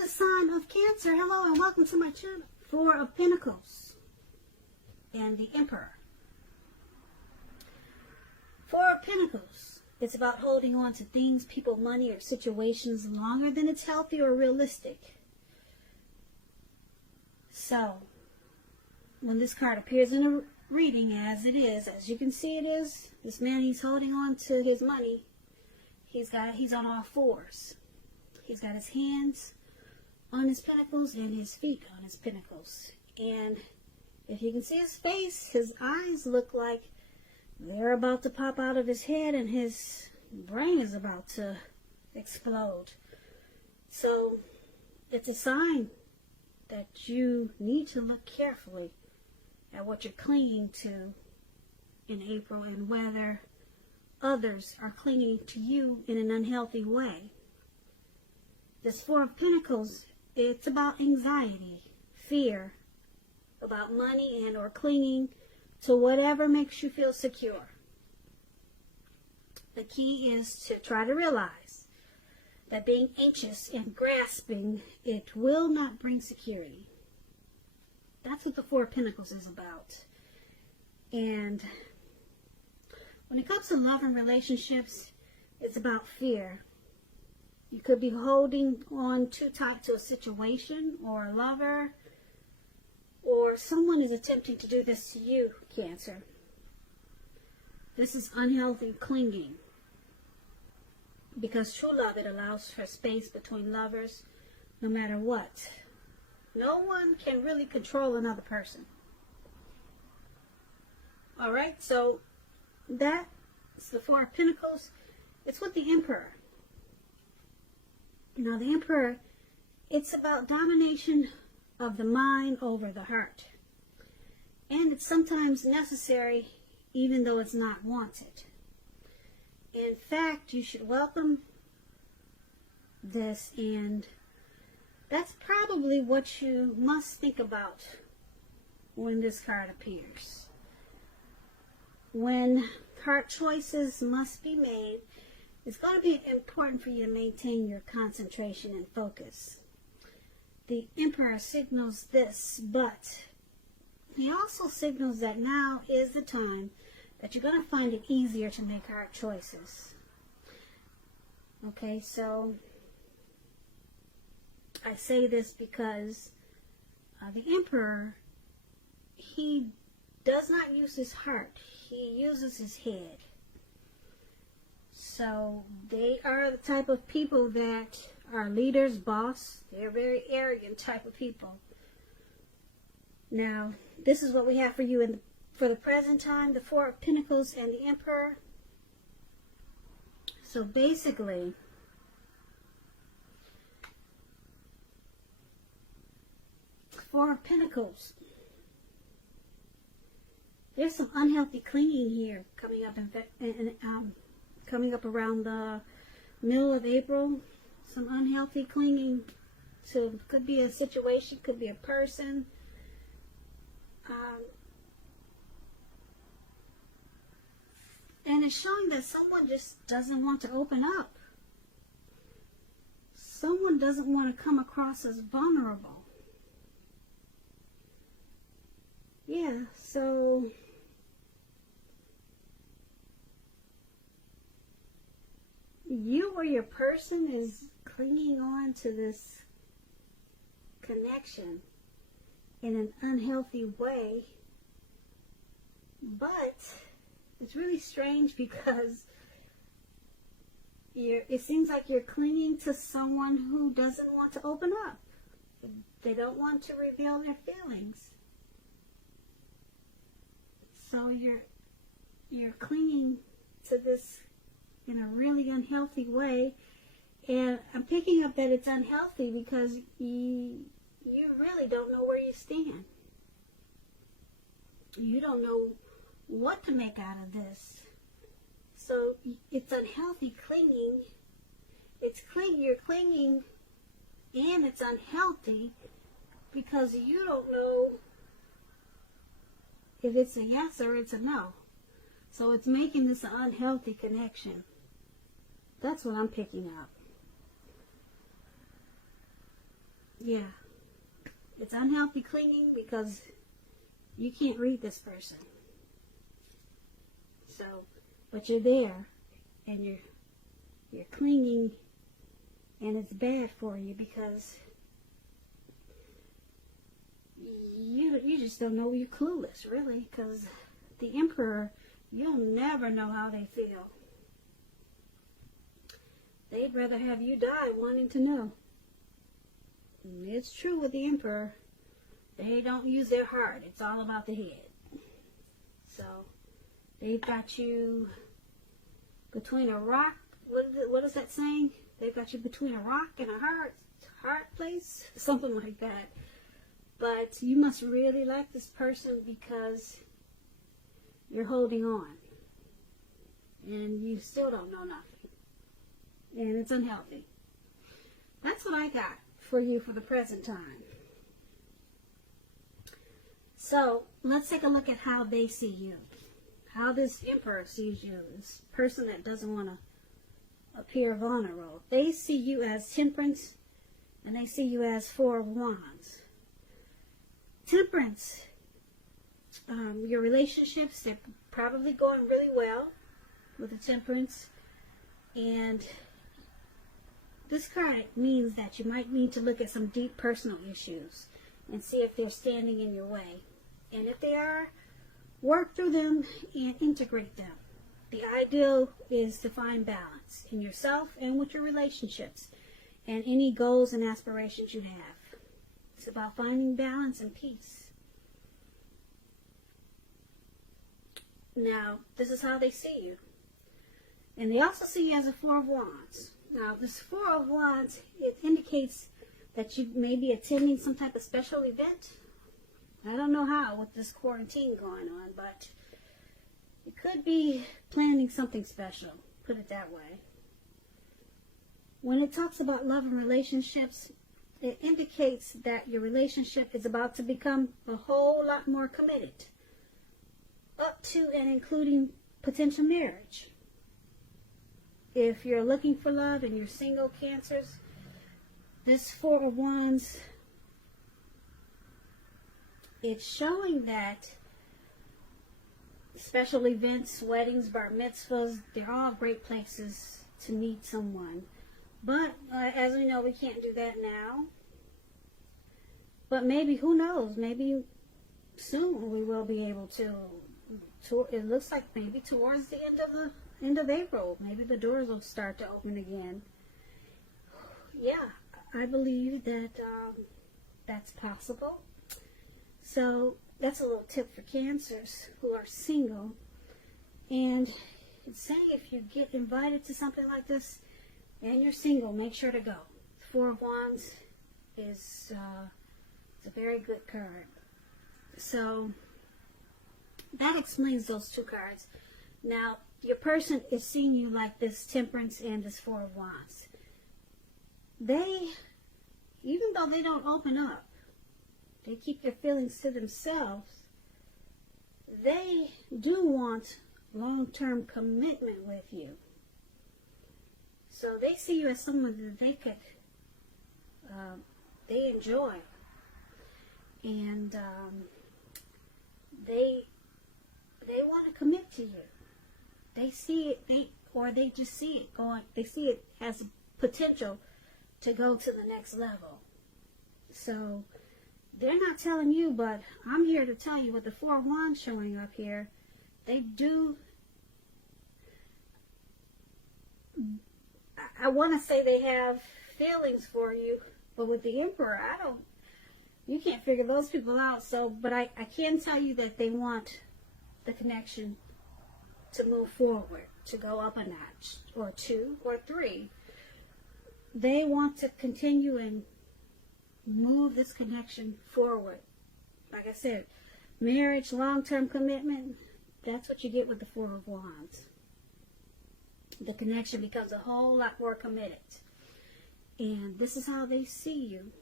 the sign of Cancer, hello and welcome to my channel. Four of Pinnacles and the Emperor. Four of Pinnacles. It's about holding on to things, people, money, or situations longer than it's healthy or realistic. So, when this card appears in a reading, as it is, as you can see it is, this man, he's holding on to his money. He's on all fours. He's got his hands on his pinnacles and his feet on his pinnacles. And if you can see his face, his eyes look like they're about to pop out of his head and his brain is about to explode. So it's a sign that you need to look carefully at what you're clinging to in April and whether others are clinging to you in an unhealthy way. This Four of Pentacles, it's about anxiety, fear, about money and or clinging to whatever makes you feel secure. The key is to try to realize that being anxious and grasping, it will not bring security. That's what the Four of Pentacles is about. And when it comes to love and relationships, it's about fear. You could be holding on too tight to a situation or a lover, or someone is attempting to do this to you, Cancer. This is unhealthy clinging. Because true love, it allows for space between lovers no matter what. No one can really control another person. Alright, so that's the Four of Pentacles. It's with the Emperor. Now the Emperor, it's about domination of the mind over the heart. And it's sometimes necessary even though it's not wanted. In fact, you should welcome this, and that's probably what you must think about when this card appears. When hard choices must be made, it's going to be important for you to maintain your concentration and focus. The Emperor signals this, but he also signals that now is the time that you're going to find it easier to make hard choices. Okay, so I say this because the Emperor, he does not use his heart. He uses his head. So they are the type of people that are leaders, boss. They're very arrogant type of people. Now, this is what we have for you for the present time, the Four of Pentacles and the Emperor. So basically, Four of Pentacles. There's some unhealthy clinging here coming up coming up around the middle of April. Some unhealthy clinging to, could be a situation, could be a person. And it's showing that someone just doesn't want to open up. Someone doesn't want to come across as vulnerable. Yeah, so you or your person is clinging on to this connection in an unhealthy way, but it's really strange because it seems like you're clinging to someone who doesn't want to open up. They don't want to reveal their feelings. So you're clinging to this in a really unhealthy way, and I'm picking up that it's unhealthy because you really don't know where you stand. You don't know what to make out of this. So it's unhealthy clinging. You're clinging, and it's unhealthy because you don't know if it's a yes or it's a no. So it's making this an unhealthy connection. That's what I'm picking up. Yeah. It's unhealthy clinging because you can't read this person. So, but you're there and you're clinging, and it's bad for you because you just don't know. You're clueless, really, because the Emperor, you'll never know how they feel. They'd rather have you die wanting to know. And it's true with the Emperor. They don't use their heart. It's all about the head. So they've got you between a rock. What is that saying? They've got you between a rock and a hard place, something like that. But you must really like this person because you're holding on, and you still don't know nothing, and it's unhealthy. That's what I got for you for the present time. So let's take a look at how they see you, how this Emperor sees you, this person that doesn't want to appear vulnerable. They see you as Temperance, and they see you as Four of Wands. Temperance, your relationships, they're probably going really well with the Temperance, and this card means that you might need to look at some deep personal issues and see if they're standing in your way. And if they are, work through them and integrate them. The ideal is to find balance in yourself and with your relationships and any goals and aspirations you have. It's about finding balance and peace. Now, this is how they see you. And they also see you as a Four of Wands. Now, this Four of Wands, it indicates that you may be attending some type of special event. I don't know how with this quarantine going on, but you could be planning something special, put it that way. When it talks about love and relationships, it indicates that your relationship is about to become a whole lot more committed, up to and including potential marriage. If you're looking for love and you're single, Cancers, this Four of Wands, it's showing that special events, weddings, bar mitzvahs, they're all great places to meet someone. But as we know, we can't do that now. But maybe, who knows, maybe soon we will be able to. It looks like maybe towards the end of April, maybe the doors will start to open again. Yeah, I believe that that's possible. So that's a little tip for Cancers who are single. And it's saying if you get invited to something like this and you're single, make sure to go. Four of Wands is it's a very good card. So that explains those two cards. Now, your person is seeing you like this Temperance and this Four of Wands. They, even though they don't open up, they keep their feelings to themselves, they do want long-term commitment with you. So they see you as someone that they could, they enjoy. And they want to commit to you. They see it, they just see it going, they see it as potential to go to the next level. So they're not telling you, but I'm here to tell you with the Four of Wands showing up here, they do, I want to say they have feelings for you, but with the Emperor, you can't figure those people out. So, but I can tell you that they want the connection to move forward, to go up a notch, or two, or three. They want to continue and move this connection forward. Like I said, marriage, long-term commitment, that's what you get with the Four of Wands. The connection becomes a whole lot more committed. And this is how they see you.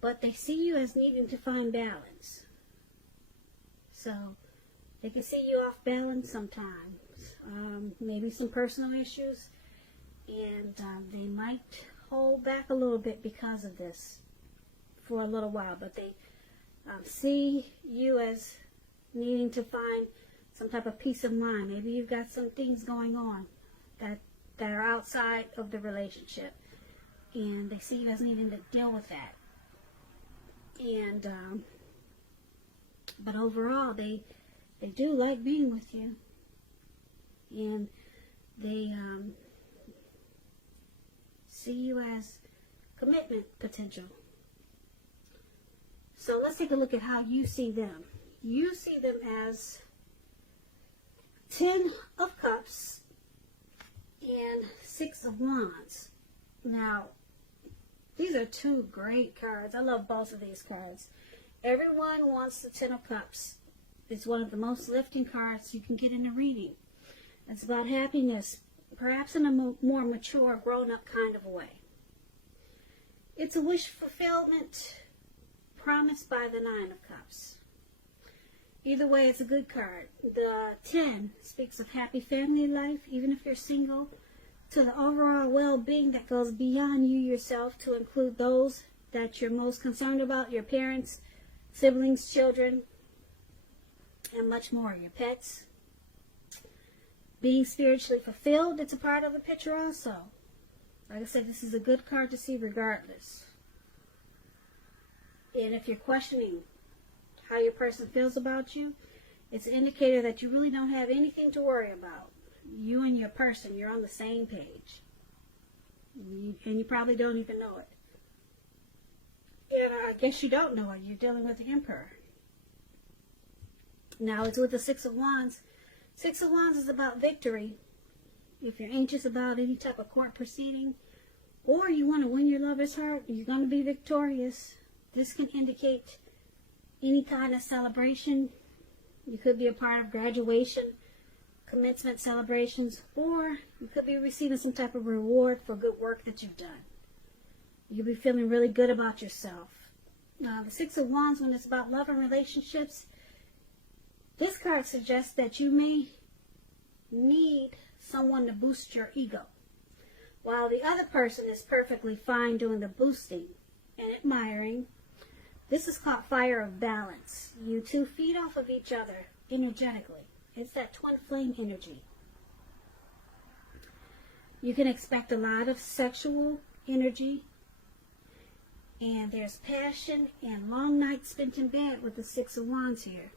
But they see you as needing to find balance. So they can see you off balance sometimes. Maybe some personal issues. And they might hold hold back a little bit because of this for a little while, but they see you as needing to find some type of peace of mind. Maybe you've got some things going on that are outside of the relationship, and they see you as needing to deal with that. And but overall, they do like being with you, and they see you as commitment potential. So let's take a look at how you see them. You see them as 10 of Cups and 6 of Wands. Now, these are two great cards. I love both of these cards. Everyone wants the 10 of Cups. It's one of the most lifting cards you can get in a reading. It's about happiness, perhaps in a more mature, grown-up kind of a way. It's a wish fulfillment promised by the 9 of Cups. Either way, it's a good card. The 10 speaks of happy family life, even if you're single, to the overall well-being that goes beyond you yourself, to include those that you're most concerned about, your parents, siblings, children, and much more, your pets. Being spiritually fulfilled, it's a part of the picture also. Like I said, this is a good card to see regardless. And if you're questioning how your person feels about you, it's an indicator that you really don't have anything to worry about. You and your person, you're on the same page. And you probably don't even know it. And I guess you don't know it. You're dealing with the Emperor. Now it's with the 6 of Wands. 6 of Wands is about victory. If you're anxious about any type of court proceeding, or you want to win your lover's heart, you're going to be victorious. This can indicate any kind of celebration. You could be a part of graduation, commencement celebrations, or you could be receiving some type of reward for good work that you've done. You'll be feeling really good about yourself. The 6 of Wands, when it's about love and relationships, this card suggests that you may need someone to boost your ego, while the other person is perfectly fine doing the boosting and admiring. This is called fire of balance. You two feed off of each other energetically. It's that twin flame energy. You can expect a lot of sexual energy, and there's passion and long nights spent in bed with the 6 of Wands here.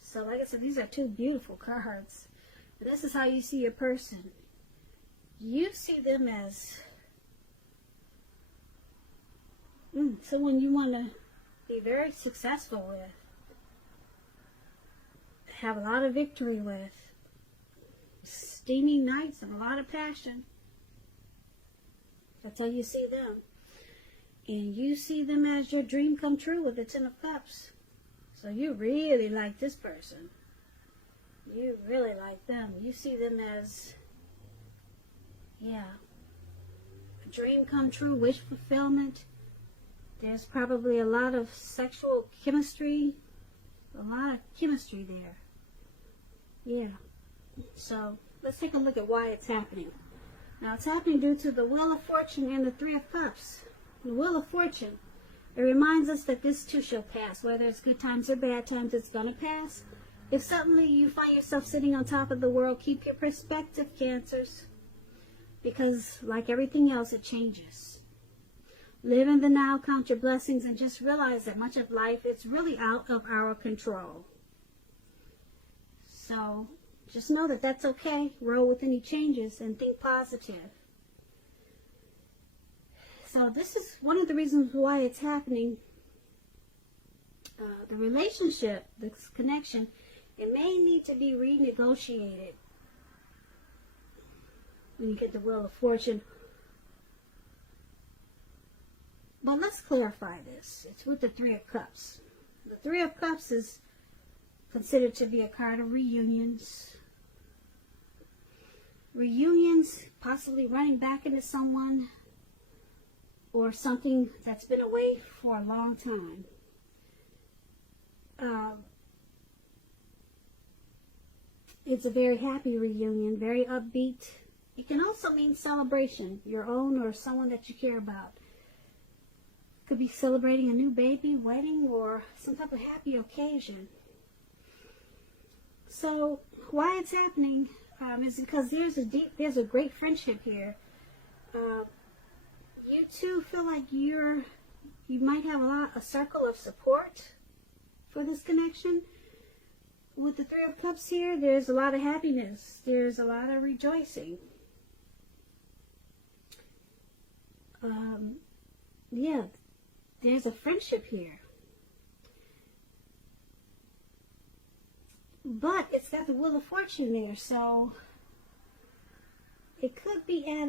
So like I said, these are two beautiful cards. But this is how you see your person. You see them as someone you want to be very successful with, have a lot of victory with, steamy nights and a lot of passion. That's how you see them. And you see them as your dream come true with the 10 of Cups. So you really like this person. You really like them. You see them as, a dream come true, wish fulfillment. There's probably a lot of sexual chemistry, a lot of chemistry there. Yeah. So let's take a look at why it's happening. Now it's happening due to the Wheel of Fortune and the 3 of Cups. The Wheel of Fortune, it reminds us that this too shall pass. Whether it's good times or bad times, it's going to pass. If suddenly you find yourself sitting on top of the world, keep your perspective, Cancers. Because like everything else, it changes. Live in the now, count your blessings, and just realize that much of life is really out of our control. So just know that that's okay. Roll with any changes and think positive. So this is one of the reasons why it's happening. The relationship, this connection, it may need to be renegotiated when you get the Wheel of Fortune. But let's clarify this. It's with the 3 of Cups. The 3 of Cups is considered to be a card of reunions. Reunions, possibly running back into someone or something that's been away for a long time. It's a very happy reunion, very upbeat, It can also mean celebration, your own or someone that you care about. Could be celebrating a new baby, wedding, or some type of happy occasion. So why it's happening is because there's a great friendship here. You two feel like you might have a circle of support for this connection. With the Three of Cups here, there's a lot of happiness. There's a lot of rejoicing. Yeah, there's a friendship here. But it's got the Wheel of Fortune there, so it could be at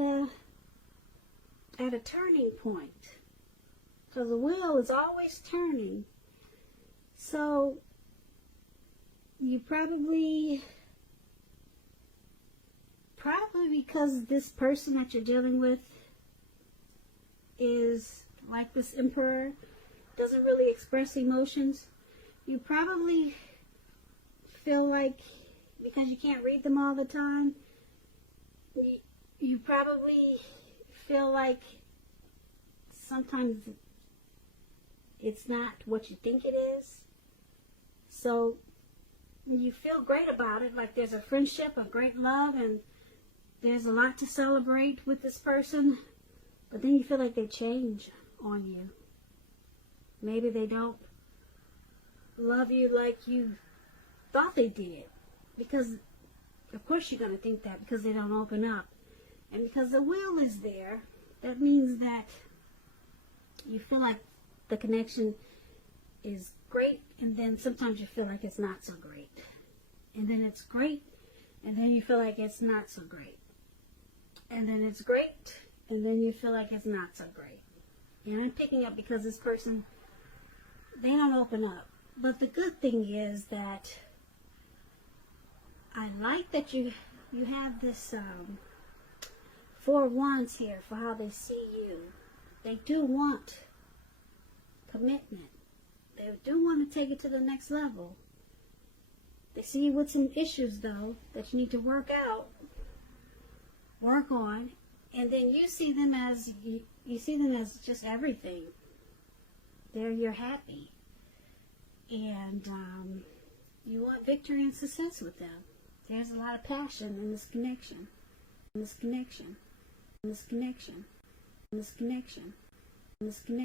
a turning point. Because the wheel is always turning. So you probably because this person that you're dealing with is like this Emperor, doesn't really express emotions, you probably feel like, because you can't read them all the time, you probably feel like sometimes it's not what you think it is. So you feel great about it, like there's a friendship, a great love, and there's a lot to celebrate with this person, but then you feel like they change on you. Maybe they don't love you like you thought they did, because of course you're going to think that, because they don't open up. And because the wheel is there, that means that you feel like the connection is great, and then sometimes you feel like it's not so great. And then it's great, and then you feel like it's not so great. And then it's great, and then you feel like it's not so great. And I'm picking up because this person, they don't open up. But the good thing is that I like that you have this Four of Wands here for how they see you. They do want commitment. They do want to take it to the next level. They see you with some issues, though, that you need to work on, and then you see them as you see them as just everything. You're happy, and you want victory and success with them. There's a lot of passion in this connection. In this connection. In this connection. In this connection. In this connection.